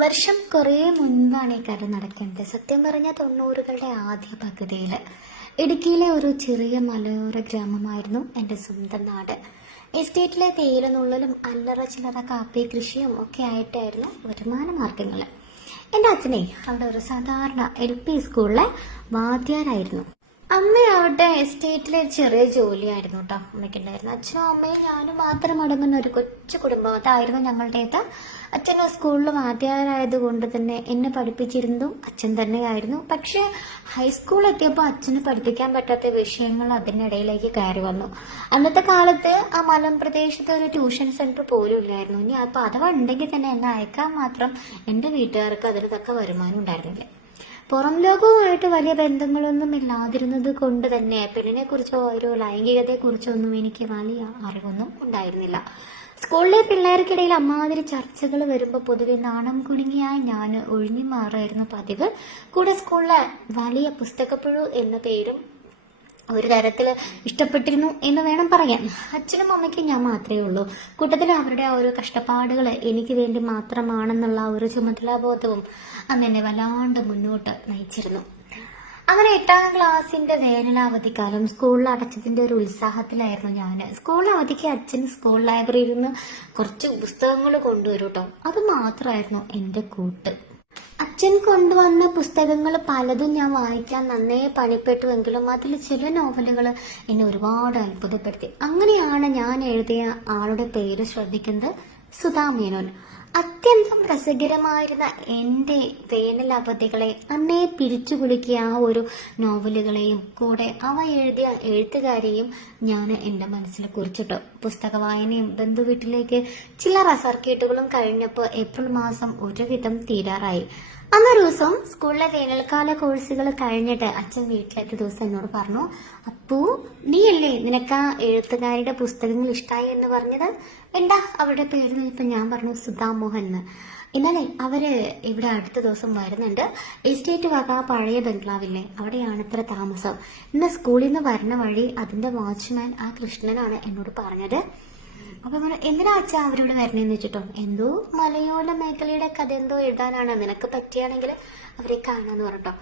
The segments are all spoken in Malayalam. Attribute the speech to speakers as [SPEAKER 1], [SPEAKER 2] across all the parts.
[SPEAKER 1] വർഷം കുറേ മുൻപാണ് ഈ കഥ നടക്കേണ്ടത് സത്യം പറഞ്ഞ തൊണ്ണൂറുകളുടെ ആദ്യ പകുതിയിൽ ഇടുക്കിയിലെ ഒരു ചെറിയ മലയോര ഗ്രാമമായിരുന്നു എന്റെ സ്വന്തം നാട്. എസ്റ്റേറ്റിലെ തേയിലനുള്ളലും അല്ലറ ചില്ലറ കാപ്പി കൃഷിയും ഒക്കെ ആയിട്ടായിരുന്നു വരുമാന മാർഗങ്ങൾ എന്റെ അച്ഛനെ അവിടെ ഒരു സാധാരണ എൽ പി സ്കൂളിലെ വാദ്യാരായിരുന്നു. അമ്മയാവട്ടെ എസ്റ്റേറ്റിലെ ചെറിയ ജോലിയായിരുന്നു കേട്ടോ അമ്മയ്ക്കുണ്ടായിരുന്നു അച്ഛനും അമ്മയും ഞാനും മാത്രം അടങ്ങുന്ന ഒരു കൊച്ചു കുടുംബം. അതായിരുന്നു ഞങ്ങളുടേത്. അച്ഛന് സ്കൂളിൽ വാദ്യാരായത് കൊണ്ട് തന്നെ എന്നെ പഠിപ്പിച്ചിരുന്നതും അച്ഛൻ തന്നെയായിരുന്നു. പക്ഷെ ഹൈസ്കൂൾ എത്തിയപ്പോൾ അച്ഛന് പഠിപ്പിക്കാൻ പറ്റാത്ത വിഷയങ്ങൾ അതിനിടയിലേക്ക് കയറി വന്നു. അന്നത്തെ കാലത്ത് ആ മലമ്പ്രദേശത്ത് ഒരു ട്യൂഷൻ സെന്റർ പോലും ഇല്ലായിരുന്നു. ഇനി അപ്പോൾ അഥവാ ഉണ്ടെങ്കിൽ തന്നെ എന്നെ അയക്കാൻ മാത്രം എന്റെ വീട്ടുകാർക്ക് അതിന് തക്ക വരുമാനം ഉണ്ടായിരുന്നില്ല. പുറം ലോകവുമായിട്ട് വലിയ ബന്ധങ്ങളൊന്നും ഇല്ലാതിരുന്നത് കൊണ്ട് തന്നെ പെണ്ണിനെ കുറിച്ചോ ഒരു ലൈംഗികതയെ കുറിച്ചോ ഒന്നും എനിക്ക് വലിയ അറിവൊന്നും ഉണ്ടായിരുന്നില്ല. സ്കൂളിലെ പിള്ളേർക്കിടയിൽ അമ്മാതിരി ചർച്ചകൾ വരുമ്പോൾ പൊതുവെ നാണം കുടുങ്ങിയായി ഞാൻ ഒഴിഞ്ഞു മാറുമായിരുന്നു പതിവ്. കൂടെ സ്കൂളിലെ വലിയ പുസ്തകപ്പുഴു എന്ന പേരും ഒരു തരത്തിൽ ഇഷ്ടപ്പെട്ടിരുന്നു എന്ന് വേണം പറയാൻ. അച്ഛനും അമ്മയ്ക്കും ഞാൻ മാത്രമേ ഉള്ളൂ. കൂട്ടത്തിൽ അവരുടെ ആ ഒരു കഷ്ടപ്പാടുകൾ എനിക്ക് വേണ്ടി മാത്രമാണെന്നുള്ള ഒരു ചുമതലാബോധവും അങ്ങനെ വല്ലാണ്ട് മുന്നോട്ട് നയിച്ചിരുന്നു. അങ്ങനെ എട്ടാം ക്ലാസ്സിന്റെ വേനലവധിക്കാലം സ്കൂളിൽ അടച്ചതിന്റെ ഒരു ഉത്സാഹത്തിലായിരുന്നു ഞാൻ സ്കൂൾ അവധിക്ക് അച്ഛൻ സ്കൂൾ ലൈബ്രറിയിൽ നിന്ന് കുറച്ച് പുസ്തകങ്ങൾ കൊണ്ടുവരും കേട്ടോ അത് മാത്രമായിരുന്നു എന്റെ കൂട്ട്. അച്ഛൻ കൊണ്ടുവന്ന പുസ്തകങ്ങൾ പലതും ഞാൻ വായിക്കാൻ നന്നേ പണിപ്പെട്ടുവെങ്കിലും അതിൽ ചില നോവലുകൾ എന്നെ ഒരുപാട് അത്ഭുതപ്പെടുത്തി. അങ്ങനെയാണ് ഞാൻ എഴുതിയ ആളുടെ പേര് ശ്രദ്ധിക്കുന്നത്. സുധാ മേനോൻ അത്യന്തം രസകരമായിരുന്ന എന്റെ വേനൽ അവധികളെ അന്നേ കുലുക്കിയ ആ ഒരു നോവലുകളെയും കൂടെ അവ എഴുതിയ എഴുത്തുകാരെയും ഞാൻ എന്റെ മനസ്സിൽ കുറിച്ചിട്ടു. പുസ്തക വായനയും ബന്ധുവീട്ടിലേക്ക് ചില റസർക്കേട്ടുകളും കഴിഞ്ഞപ്പോൾ ഏപ്രിൽ മാസം ഒരുവിധം തീരാറായി. അന്നൊരു ദിവസം സ്കൂളിലെ വേനൽക്കാല കോഴ്സുകൾ കഴിഞ്ഞിട്ട് അച്ഛൻ വീട്ടിലെത്തിയ ദിവസം എന്നോട് പറഞ്ഞു അപ്പൂ നീയല്ലേ നിനക്ക് ആ എഴുത്തുകാരുടെ പുസ്തകങ്ങൾ ഇഷ്ടമായി എന്ന് പറഞ്ഞത്? എന്താ അവരുടെ പേര് ഇപ്പൊ ഞാൻ പറഞ്ഞു സുധാ മോഹൻ എന്ന്. ഇന്നലെ അവർ ഇവിടെ അടുത്ത ദിവസം വരുന്നുണ്ട്. എസ്റ്റേറ്റ് വക പഴയ ബംഗ്ലാവില്ലേ? അവിടെയാണ് ഇത്ര താമസം. ഇന്ന് സ്കൂളിൽ നിന്ന് വരുന്ന വഴി അതിന്റെ വാച്ച്മാൻ ആ കൃഷ്ണനാണ് എന്നോട് പറഞ്ഞത്. അപ്പൊ എന്തിനാ അച്ഛാ അവരോട് വരണേന്ന് വെച്ചിട്ടോ? എന്തോ മലയോര മേഖലയുടെ കഥ എന്തോ എഴുതാനാണ്. നിനക്ക് പറ്റിയാണെങ്കിൽ അവരെ കാണാന്ന് പറഞ്ഞോ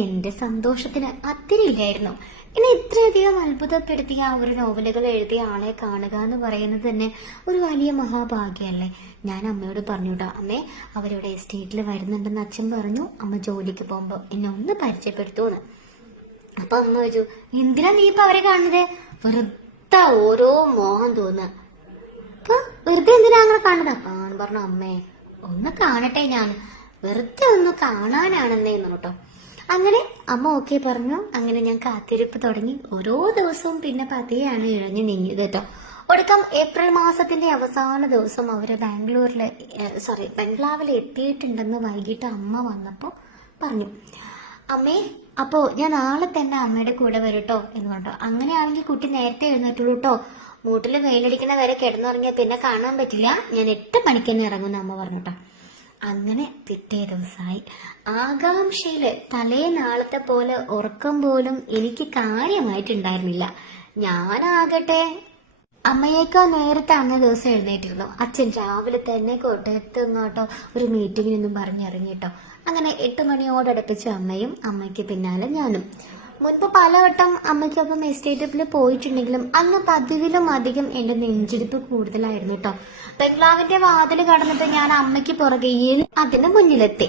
[SPEAKER 1] എന്റെ സന്തോഷത്തിന് അത്തിരിയില്ലായിരുന്നു എന്നെ ഇത്രയധികം അത്ഭുതപ്പെടുത്തിയ ആ ഒരു നോവലുകൾ എഴുതിയ ആളെ കാണുക എന്ന് പറയുന്നത് തന്നെ ഒരു വലിയ മഹാഭാഗ്യമല്ലേ? ഞാൻ അമ്മയോട് പറഞ്ഞു കേട്ടോ അമ്മേ അവരുടെ എസ്റ്റേറ്റിൽ വരുന്നുണ്ടെന്ന് അച്ഛൻ പറഞ്ഞു. അമ്മ ജോലിക്ക് പോകുമ്പോൾ എന്നെ ഒന്ന് പരിചയപ്പെടുത്തൂന്ന്. അപ്പൊ അമ്മ ചോദിച്ചു എന്തിനാ നീ ഇപ്പൊ അവരെ കാണുന്നത്? വെറുതെ ഓരോ മോഹം തോന്നുക. വെറുതെ എന്തിനാ അങ്ങനെ കാണുന്നത്? അപ്പാന്ന് പറഞ്ഞു അമ്മേ ഒന്ന് കാണട്ടെ ഞാൻ. വെറുതെ ഒന്ന് കാണാനാണെന്നേ കേട്ടോ അങ്ങനെ അമ്മ ഓക്കെ പറഞ്ഞു. അങ്ങനെ ഞാൻ കാത്തിരിപ്പ് തുടങ്ങി. ഓരോ ദിവസവും പിന്നെ പതിയാണ് ഇഴഞ്ഞു നീങ്ങിയത് കേട്ടോ ഒടുക്കം ഏപ്രിൽ മാസത്തിന്റെ അവസാന ദിവസം അവർ ബാംഗ്ലൂരിൽ സോറി ബംഗ്ലാവിൽ എത്തിയിട്ടുണ്ടെന്ന് വൈകിട്ട് അമ്മ വന്നപ്പോ പറഞ്ഞു. അമ്മേ അപ്പോ ഞാൻ നാളെ തന്നെ അമ്മയുടെ കൂടെ വരട്ടോ എന്ന് പറഞ്ഞു അങ്ങനെയാണെങ്കിൽ കുട്ടി നേരത്തെ എഴുന്നേറ്റുള്ളൂ കേട്ടോ മൂട്ടിൽ വെയിലടിക്കുന്ന വരെ കിടന്നുറങ്ങിയാൽ പിന്നെ കാണാൻ പറ്റില്ല ഞാൻ എട്ട് മണിക്ക് തന്നെ ഇറങ്ങുന്ന അമ്മ പറഞ്ഞു അങ്ങനെ പിറ്റേ ദിവസമായി ആകാംക്ഷയിൽ തലേ നാളത്തെ പോലെ ഉറക്കം പോലും എനിക്ക് കാര്യമായിട്ടുണ്ടായിരുന്നില്ല. ഞാനാകട്ടെ അമ്മയേക്കാൾ നേരത്തെ അന്നേ ദിവസം എഴുന്നേറ്റിരുന്നു. അച്ഛൻ രാവിലെ തന്നെ കോട്ടയത്ത് ഇങ്ങോട്ടോ ഒരു മീറ്റിങ്ങിനൊന്നും പറഞ്ഞിറങ്ങിട്ടോ. അങ്ങനെ എട്ട് മണിയോടടുപ്പിച്ച് അമ്മയും അമ്മയ്ക്ക് പിന്നാലെ ഞാനും. മുൻപ് പലവട്ടം അമ്മയ്ക്കൊപ്പം എസ്റ്റേറ്റിൽ പോയിട്ടുണ്ടെങ്കിലും അന്ന് പതിവിലും അധികം എന്റെ നെഞ്ചിടിപ്പ് കൂടുതലായിരുന്നു കേട്ടോ ബംഗ്ലാവിന്റെ വാതിൽ കടന്നിട്ട് ഞാൻ അമ്മയ്ക്ക് പുറകെ അതിന് മുന്നിലെത്തി.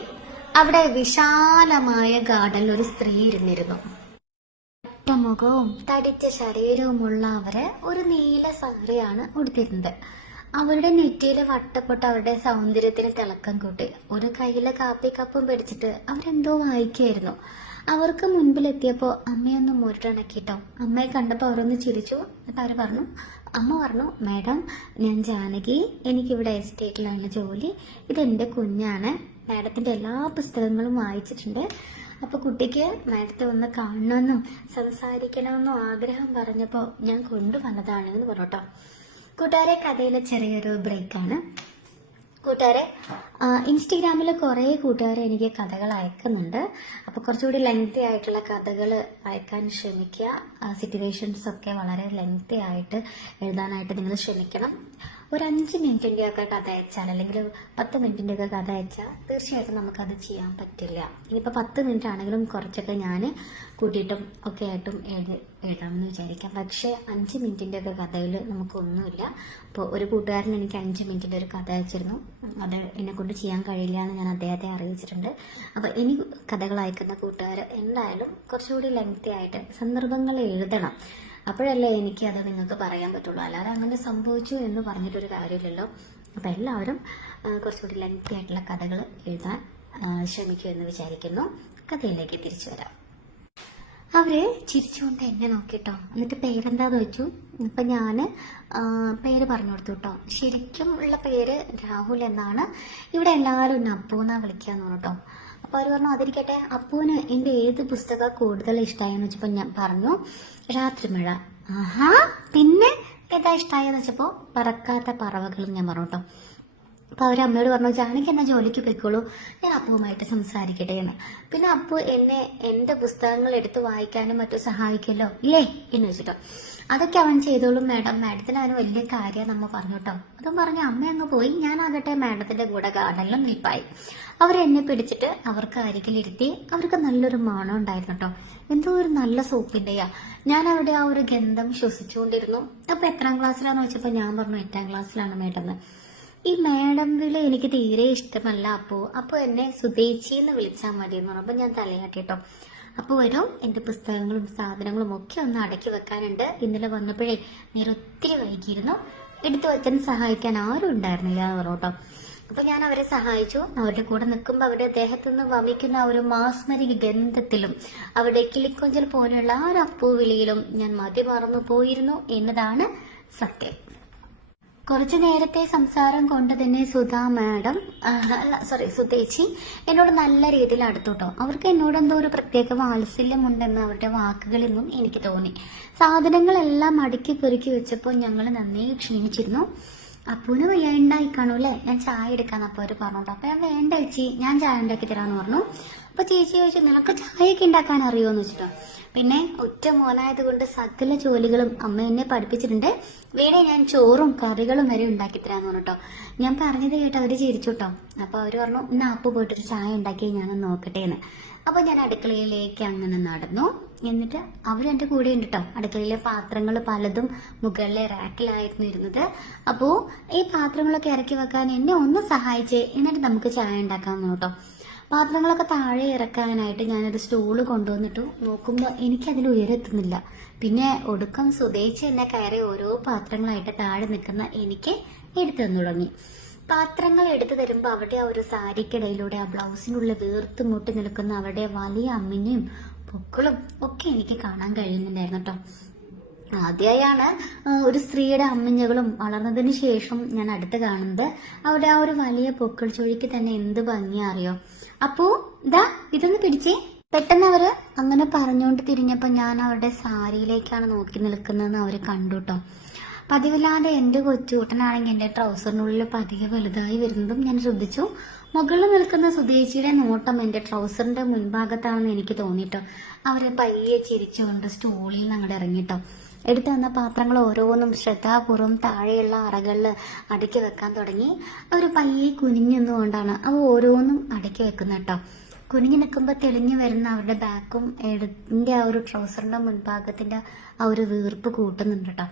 [SPEAKER 1] അവിടെ വിശാലമായ ഗാർഡനിൽ ഒരു സ്ത്രീ ഇരുന്നിരുന്നു. മുഖവും തടിച്ച ശരീരവുമുള്ള അവർ ഒരു നീല സാരിയാണ് ഉടുത്തിരുന്നത്. അവരുടെ നെറ്റിയിൽ വട്ടപ്പെട്ട് അവരുടെ സൗന്ദര്യത്തിന് തിളക്കം കൂട്ടി. ഒരു കയ്യിലെ കാപ്പി കപ്പും പിടിച്ചിട്ട് അവരെന്തോ വായിക്കായിരുന്നു അവർക്ക് മുൻപിലെത്തിയപ്പോ അമ്മയൊന്ന് മുരട്ടണക്കിട്ടോ അമ്മയെ കണ്ടപ്പോൾ അവരൊന്ന് ചിരിച്ചു. എന്നിട്ട് അവർ പറഞ്ഞു അമ്മ പറഞ്ഞു മാഡം ഞാൻ ജാനകി. എനിക്കിവിടെ എസ്റ്റേറ്റിലാണ് ജോലി. ഇതെന്റെ കുഞ്ഞാണ്. മാഡത്തിന്റെ എല്ലാ പുസ്തകങ്ങളും വായിച്ചിട്ടുണ്ട്. അപ്പൊ കുട്ടിക്ക് നേരത്തെ ഒന്ന് കാണണമെന്നും സംസാരിക്കണമെന്നും ആഗ്രഹം പറഞ്ഞപ്പോൾ ഞാൻ കൊണ്ടുവന്നതാണ് എന്ന് പറഞ്ഞോട്ടോ. കൂട്ടുകാരെ കഥയിലെ ചെറിയൊരു ബ്രേക്കാണ്. കൂട്ടുകാരെ ഇൻസ്റ്റഗ്രാമിൽ കുറേ കൂട്ടുകാരെ എനിക്ക് കഥകൾ അയക്കുന്നുണ്ട്. അപ്പോൾ കുറച്ചുകൂടി ലെങ്തി ആയിട്ടുള്ള കഥകൾ അയക്കാൻ ശ്രമിക്കുക. സിറ്റുവേഷൻസ് ഒക്കെ വളരെ ലെങ്തി ആയിട്ട് എഴുതാനായിട്ട് നിങ്ങൾ ശ്രമിക്കണം. ഒരു അഞ്ച് മിനിറ്റിന്റെ ഒക്കെ കഥ അയച്ചാൽ അല്ലെങ്കിൽ പത്ത് മിനിറ്റിന്റെ ഒക്കെ കഥ അയച്ചാൽ തീർച്ചയായിട്ടും നമുക്കത് ചെയ്യാൻ പറ്റില്ല. ഇനിയിപ്പോൾ പത്ത് മിനിറ്റ് ആണെങ്കിലും കുറച്ചൊക്കെ ഞാൻ കൂട്ടിയിട്ടും ഒക്കെ ആയിട്ടും എഴുതി എഴുതാമെന്ന് വിചാരിക്കാം. പക്ഷേ അഞ്ച് മിനിറ്റിന്റെ ഒക്കെ കഥയിൽ നമുക്കൊന്നുമില്ല. അപ്പോൾ ഒരു കൂട്ടുകാരൻ എനിക്ക് അഞ്ച് മിനിറ്റിന്റെ ഒരു കഥ അയച്ചിരുന്നു. അത് എന്നെ കൊണ്ട് ചെയ്യാൻ കഴിയില്ല എന്ന് ഞാൻ അദ്ദേഹത്തെ അറിയിച്ചിട്ടുണ്ട്. അപ്പോൾ ഇനി കഥകൾ അയക്കുന്ന കൂട്ടുകാർ എന്തായാലും കുറച്ചുകൂടി ലെങ്തി ആയിട്ട് സന്ദർഭങ്ങൾ എഴുതണം. അപ്പോഴല്ലേ എനിക്ക് അത് നിങ്ങൾക്ക് പറയാൻ പറ്റുള്ളൂ. അല്ലാതെ അങ്ങനെ സംഭവിച്ചു എന്ന് പറഞ്ഞിട്ടൊരു കാര്യമില്ലല്ലോ. അപ്പം എല്ലാവരും കുറച്ചുകൂടി ലെങ്തി ആയിട്ടുള്ള കഥകൾ എഴുതാൻ ശ്രമിക്കൂ ശ്രമിക്കുമെന്ന് വിചാരിക്കുന്നു. കഥയിലേക്ക് തിരിച്ചു വരാം. അവർ ചിരിച്ചുകൊണ്ട് എന്നെ നോക്കിട്ടോ. എന്നിട്ട് പേരെന്താന്ന് വെച്ചു ഇപ്പൊ ഞാൻ പേര് പറഞ്ഞു കൊടുത്തു കേട്ടോ ശരിക്കും ഉള്ള പേര് രാഹുൽ എന്നാണ്. ഇവിടെ എല്ലാവരും എന്നെ അപ്പു എന്നാ പറഞ്ഞു കേട്ടോ അപ്പൊ അവർ പറഞ്ഞു അതിരിക്കട്ടെ അപ്പുവിന് എന്റെ ഏത് പുസ്തകം കൂടുതൽ ഇഷ്ടമായെന്ന് വെച്ചപ്പോ ഞാൻ പറഞ്ഞു രാത്രിമഴ. ആഹാ പിന്നെ ഏതാ ഇഷ്ടമായെന്ന് വെച്ചപ്പോ പറക്കാത്ത പറവകളും ഞാൻ പറഞ്ഞു കേട്ടോ. അപ്പൊ അവർ അമ്മയോട് പറഞ്ഞു ജാനകി എന്നാ ജോലിക്ക് പോയിക്കോളൂ ഞാൻ അപ്പുവുമായിട്ട് സംസാരിക്കട്ടെ എന്ന്. പിന്നെ അപ്പു എന്നെ എന്റെ പുസ്തകങ്ങൾ എടുത്ത് വായിക്കാനും മറ്റും സഹായിക്കല്ലോ ഇല്ലേ? എന്ന് വെച്ചിട്ടോ അതൊക്കെ അവൻ ചെയ്തോളും മാഡം. മാഡത്തിന് അവന് വലിയ കാര്യം നമ്മ പറഞ്ഞു കേട്ടോ. അതും പറഞ്ഞ് അമ്മ അങ്ങ് പോയി. ഞാനാകട്ടെ മാഡത്തിന്റെ കൂടെ ഗാർഡനിലും നിൽപ്പായി. അവരെന്നെ പിടിച്ചിട്ട് അവർക്ക് അരികിലിരുത്തി അവർക്ക് നല്ലൊരു മണം ഉണ്ടായിരുന്നു കേട്ടോ. എന്തോ ഒരു നല്ല സോപ്പിന്റെയാ. ഞാൻ അവിടെ ആ ഒരു ഗന്ധം ശ്വസിച്ചുകൊണ്ടിരുന്നു. അപ്പൊ എത്രാം ക്ലാസ്സിലാണെന്ന് വെച്ചപ്പോ ഞാൻ പറഞ്ഞു എട്ടാം ക്ലാസ്സിലാണ് മേഡം ഈ മാഡം വിള എനിക്ക് തീരെ ഇഷ്ടമല്ല. അപ്പോ അപ്പൊ എന്നെ സുതേച്ചി എന്ന് വിളിച്ചാൽ മതി എന്ന് പറഞ്ഞപ്പോ ഞാൻ തലയാട്ടി കേട്ടോ അപ്പോൾ വരും. എന്റെ പുസ്തകങ്ങളും സാധനങ്ങളും ഒക്കെ ഒന്ന് അടക്കി വെക്കാനുണ്ട്. ഇന്നലെ വന്നപ്പോഴേ നേരെ ഒത്തിരി വൈകിയിരുന്നു. എടുത്തു വെച്ചതിന് സഹായിക്കാൻ ആരും ഉണ്ടായിരുന്നില്ല എന്ന് പറഞ്ഞു കേട്ടോ. അപ്പൊ ഞാൻ അവരെ സഹായിച്ചു. അവരുടെ കൂടെ നിൽക്കുമ്പോൾ അവരുടെ ദേഹത്തു നിന്ന് വമിക്കുന്ന ആ ഒരു മാസ്മരിക ഗന്ധത്തിലും അവരുടെ കിളിക്കൊഞ്ചൽ പോലെയുള്ള ആ ഒരു അപ്പൂവിളിയിലും ഞാൻ മതി മറന്നു പോയിരുന്നു എന്നതാണ് സത്യം. കുറച്ചു നേരത്തെ സംസാരം കൊണ്ട് തന്നെ സുധാ മാഡം അല്ല സോറി സുതേച്ചി എന്നോട് നല്ല രീതിയിൽ അടുത്തുട്ടോ. അവർക്ക് എന്നോട് എന്തോ ഒരു പ്രത്യേക വാത്സല്യമുണ്ടെന്ന് അവരുടെ വാക്കുകളിൽ എനിക്ക് തോന്നി. സാധനങ്ങളെല്ലാം അടുക്കി പെറുക്കി വെച്ചപ്പോൾ ഞങ്ങൾ നന്നേ ക്ഷീണിച്ചിരുന്നു. അപ്പൂന് വയ്യാണ്ടായി കാണൂല്ലേ ഞാൻ ചായ എടുക്കാന്ന് അപ്പൊ അവർ പറഞ്ഞു അപ്പൊ ഞാൻ വേണ്ട ചേച്ചി ഞാൻ ചായ ഉണ്ടാക്കി തരാന്ന് പറഞ്ഞു. അപ്പൊ ചേച്ചി ചോദിച്ചു നിനക്ക് ചായയൊക്കെ ഉണ്ടാക്കാൻ അറിയുമോന്ന് വെച്ചിട്ടോ പിന്നെ ഒറ്റ മോനായത് കൊണ്ട് സകല ജോലികളും അമ്മ എന്നെ പഠിപ്പിച്ചിട്ടുണ്ട്. വേണേ ഞാൻ ചോറും കറികളും വരെ ഉണ്ടാക്കി തരാന്ന് പറഞ്ഞിട്ടോ. ഞാൻ പറഞ്ഞത് കേട്ടോ അവർ ചിരിച്ചു കേട്ടോ അപ്പൊ അവർ പറഞ്ഞു ഇന്ന് അപ്പു പോയിട്ടൊരു ചായ ഉണ്ടാക്കി ഞാനൊന്ന് നോക്കട്ടെ എന്ന് അപ്പൊ ഞാൻ അടുക്കളയിലേക്ക് അങ്ങനെ നടന്നു. എന്നിട്ട് അവർ എന്റെ കൂടെ ഉണ്ട് കേട്ടോ അടുക്കളയിലെ പാത്രങ്ങൾ പലതും മുകളിലെ റാക്കിലായിരുന്നു ഇരുന്നത്. അപ്പോ ഈ പാത്രങ്ങളൊക്കെ ഇറക്കി വെക്കാൻ എന്നെ ഒന്ന് സഹായിച്ചേ. എന്നിട്ട് നമുക്ക് ചായ ഉണ്ടാക്കാമെന്ന് കേട്ടോ പാത്രങ്ങളൊക്കെ താഴെ ഇറക്കാനായിട്ട് ഞാനൊരു സ്റ്റൂൾ കൊണ്ടുവന്നിട്ടു. നോക്കുമ്പോൾ എനിക്കതിൽ ഉയരെത്തുന്നില്ല. പിന്നെ ഒടുക്കം സ്വദേശി എന്നെ കയറി ഓരോ പാത്രങ്ങളായിട്ട് താഴെ നിൽക്കുന്ന എനിക്ക് എടുത്തു തുടങ്ങി. പാത്രങ്ങൾ എടുത്തു തരുമ്പോൾ അവിടെ ആ ഒരു സാരിക്കിടയിലൂടെ ആ ബ്ലൗസിനുള്ള വീർത്ത് മുട്ടി നിൽക്കുന്ന അവരുടെ വലിയ അമ്മിനെയും പൊക്കളും ഒക്കെ എനിക്ക് കാണാൻ കഴിയുന്നുണ്ടായിരുന്നു കേട്ടോ. ആദ്യമായാണ് ഒരു സ്ത്രീയുടെ അമ്മിഞ്ഞകളും വളർന്നതിന് ശേഷം ഞാൻ അടുത്ത് കാണുന്നത്. അവിടെ ആ ഒരു വലിയ പൊക്കൾ ചുഴിക്ക് തന്നെ എന്ത് ഭംഗിയാ അറിയോ? അപ്പോ ഇതാ ഇതൊന്ന് പിടിച്ചേ. പെട്ടെന്ന് അവർ അങ്ങനെ പറഞ്ഞുകൊണ്ട് തിരിഞ്ഞപ്പോ ഞാൻ അവരുടെ സാരിയിലേക്കാണ് നോക്കി നിൽക്കുന്നതെന്ന് അവർ കണ്ടു കേട്ടോ. പതിവില്ലാതെ എന്റെ കൊച്ചുകൂട്ടനാണെങ്കിൽ എന്റെ ട്രൗസറിനുള്ളിൽ പതിയെ വലുതായി വരുന്നതും ഞാൻ ശ്രദ്ധിച്ചു. മുകളിൽ നിൽക്കുന്ന സുദേശിയുടെ നോട്ടം എന്റെ ട്രൗസറിന്റെ മുൻഭാഗത്താണെന്ന് എനിക്ക് തോന്നിയിട്ടോ അവരെ പയ്യെ ചിരിച്ചുകൊണ്ട് സ്റ്റൂളിൽ നിന്ന് അങ്ങോട്ട് ഇറങ്ങിട്ടോ. എടുത്തു തന്ന പാത്രങ്ങൾ ഓരോന്നും ശ്രദ്ധാപൂർവം താഴെയുള്ള അറകളിൽ അടുക്കി വെക്കാൻ തുടങ്ങി. അവർ പയ്യെ കുനിഞ്ഞു നിന്നുകൊണ്ടാണ് അവ ഓരോന്നും അടുക്കി വെക്കുന്നത് കേട്ടോ. കുനിഞ്ഞു നിൽക്കുമ്പോൾ തെളിഞ്ഞു വരുന്ന അവരുടെ ബാക്കും എടുത്തിന്റെ ആ ഒരു ട്രൗസറിന്റെ മുൻഭാഗത്തിന്റെ ആ ഒരു വീർപ്പ് കൂട്ടുന്നുണ്ട് കേട്ടോ.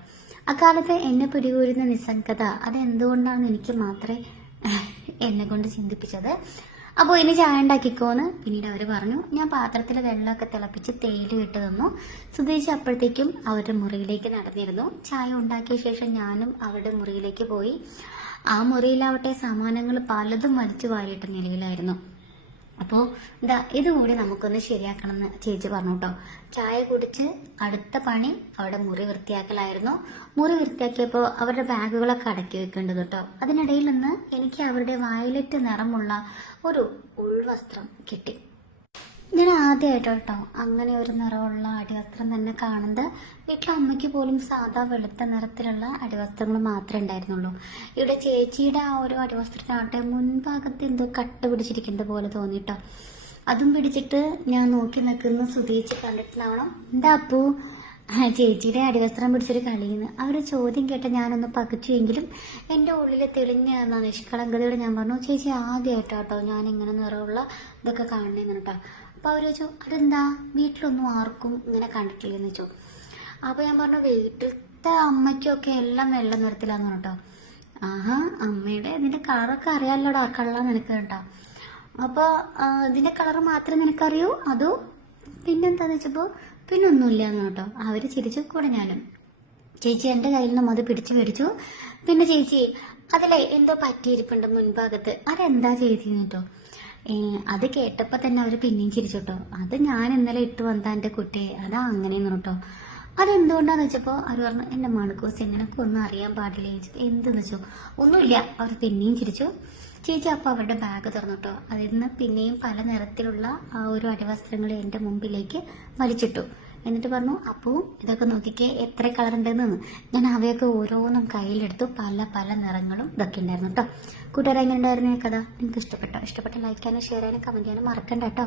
[SPEAKER 1] അക്കാലത്ത് എന്നെ പിടികൂരുന്ന നിസ്സംഗത അത് എന്തുകൊണ്ടാണെന്ന് എനിക്ക് മാത്രമേ എന്നെ കൊണ്ട് ചിന്തിപ്പിച്ചത്? അപ്പോൾ ഇനി ചായ ഉണ്ടാക്കിക്കോന്ന് പിന്നീട് അവർ പറഞ്ഞു. ഞാൻ പാത്രത്തിൽ വെള്ളമൊക്കെ തിളപ്പിച്ച് തേയില ഇട്ട് തന്നു. സുധീഷ് അപ്പോഴത്തേക്കും അവരുടെ മുറിയിലേക്ക് നടന്നിരുന്നു. ചായ ഉണ്ടാക്കിയ ശേഷം ഞാനും അവരുടെ മുറിയിലേക്ക് പോയി. ആ മുറിയിലാവട്ടെ സാമാനങ്ങൾ പലതും വലിച്ചു വാരിയിട്ട നിലയിലായിരുന്നു. അപ്പോൾ ഇതാ ഇതുകൂടി നമുക്കൊന്ന് ശരിയാക്കണം എന്ന് ചേച്ചി പറഞ്ഞു കേട്ടോ ചായ കുടിച്ച് അടുത്ത പണി അവിടെ മുറി വൃത്തിയാക്കലായിരുന്നു. മുറി വൃത്തിയാക്കിയപ്പോൾ അവരുടെ ബാഗുകളൊക്കെ അടക്കി വെക്കേണ്ടത് കേട്ടോ അതിനിടയിൽ നിന്ന് എനിക്ക് അവരുടെ വയലറ്റ് നിറമുള്ള ഒരു ഉൾവസ്ത്രം കിട്ടി. ഞാൻ ആദ്യമായിട്ട് കേട്ടോ അങ്ങനെ ഒരു നിറമുള്ള അടിവസ്ത്രം തന്നെ കാണുന്നത് വീട്ടിലെ അമ്മയ്ക്ക് പോലും സാധാ വെളുത്ത നിറത്തിലുള്ള അടിവസ്ത്രങ്ങൾ മാത്രമേ ഉണ്ടായിരുന്നുള്ളൂ. ഇവിടെ ചേച്ചിയുടെ ആ ഒരു അടിവസ്ത്രത്തിനാട്ടെ മുൻഭാഗത്ത് എന്തോ കട്ട് പിടിച്ചിരിക്കുന്നത് പോലെ തോന്നിട്ടോ. അതും പിടിച്ചിട്ട് ഞാൻ നോക്കി നിൽക്കുന്ന സുധീച്ച് കണ്ടിട്ടുണ്ടാവണം. എന്താ അപ്പു? ചേച്ചിയുടെ അടിവസ്ത്രം പിടിച്ചൊരു കളിയെന്ന്. അവർ ചോദ്യം കേട്ട ഞാനൊന്ന് പകച്ചുവെങ്കിലും എന്റെ ഉള്ളിൽ തെളിഞ്ഞ നിഷ്കളങ്കതയോട് ഞാൻ പറഞ്ഞു ചേച്ചി ആദ്യമായിട്ടോ കേട്ടോ ഞാൻ ഇങ്ങനെ നിറമുള്ള ഇതൊക്കെ കാണണേന്ന് കേട്ടോ അപ്പോൾ അവർ ചോദിച്ചു അതെന്താ? വീട്ടിലൊന്നും ആർക്കും ഇങ്ങനെ കണ്ടിട്ടില്ലെന്ന് ചോദിച്ചു. അപ്പോൾ ഞാൻ പറഞ്ഞു വീട്ടിലത്തെ അമ്മയ്ക്കൊക്കെ എല്ലാം വെള്ള നിറത്തിലാന്ന് കേട്ടോ ആഹാ അമ്മയുടെ ഇതിന്റെ കളറൊക്കെ അറിയാമല്ലോടാ കള്ള നിനക്ക് കേട്ടോ. അപ്പോൾ ഇതിന്റെ കളർ മാത്രം നിനക്കറിയൂ അതോ പിന്നെന്താന്ന് വെച്ചപ്പോൾ പിന്നെ ഒന്നുമില്ല എന്ന് കേട്ടോ അവർ ചിരിച്ചു കൂടെ ഞാനും. ചേച്ചി എന്റെ കയ്യിൽ നിന്നും അത് പിടിച്ചു മേടിച്ചു. പിന്നെ ചേച്ചി അതിലെ എന്തോ പറ്റിയിരിപ്പുണ്ട് മുൻഭാഗത്ത്. അതെന്താ ചേച്ചി കേട്ടോ അത് കേട്ടപ്പോൾ തന്നെ അവർ പിന്നെയും ചിരിച്ചു കേട്ടോ അത് ഞാൻ ഇന്നലെ ഇട്ട് വന്ന എന്റെ കുട്ടിയെ. അതാ അങ്ങനെയെന്ന് കേട്ടോ അതെന്തുകൊണ്ടാന്ന് വെച്ചപ്പോൾ അവർ പറഞ്ഞു എന്റെ മണക്കോസ് ഒന്നും അറിയാൻ പാടില്ല? ചോദിച്ചു എന്തെന്ന് വെച്ചു? ഒന്നുമില്ല. അവർ പിന്നെയും ചിരിച്ചു. ചേച്ചി അപ്പോൾ അവരുടെ ബാഗ് തുറന്നു കേട്ടോ അതിൽ നിന്ന് പിന്നെയും പല നിറത്തിലുള്ള ആ ഒരു അടിവസ്ത്രങ്ങൾ എന്റെ മുമ്പിലേക്ക് വലിച്ചിട്ടു. എന്നിട്ട് പറഞ്ഞു അപ്പോൾ ഇതൊക്കെ നോക്കിക്കേ എത്ര കളർ ഉണ്ടെന്ന്. ഞാൻ അവയൊക്കെ ഓരോന്നും കയ്യിലെടുത്തു പല പല നിറങ്ങളും ഇതൊക്കെ ഉണ്ടായിരുന്നു കേട്ടോ കൂട്ടുകാരെ എങ്ങനെ ഉണ്ടായിരുന്നു കഥ? നിങ്ങൾക്ക് ഇഷ്ടപ്പെട്ടോ? ഇഷ്ടപ്പെട്ട ലൈക്ക് ചെയ്യാനും ഷെയർ ചെയ്യാനും കമന്റ് ചെയ്യാനും മറക്കണ്ട കേട്ടോ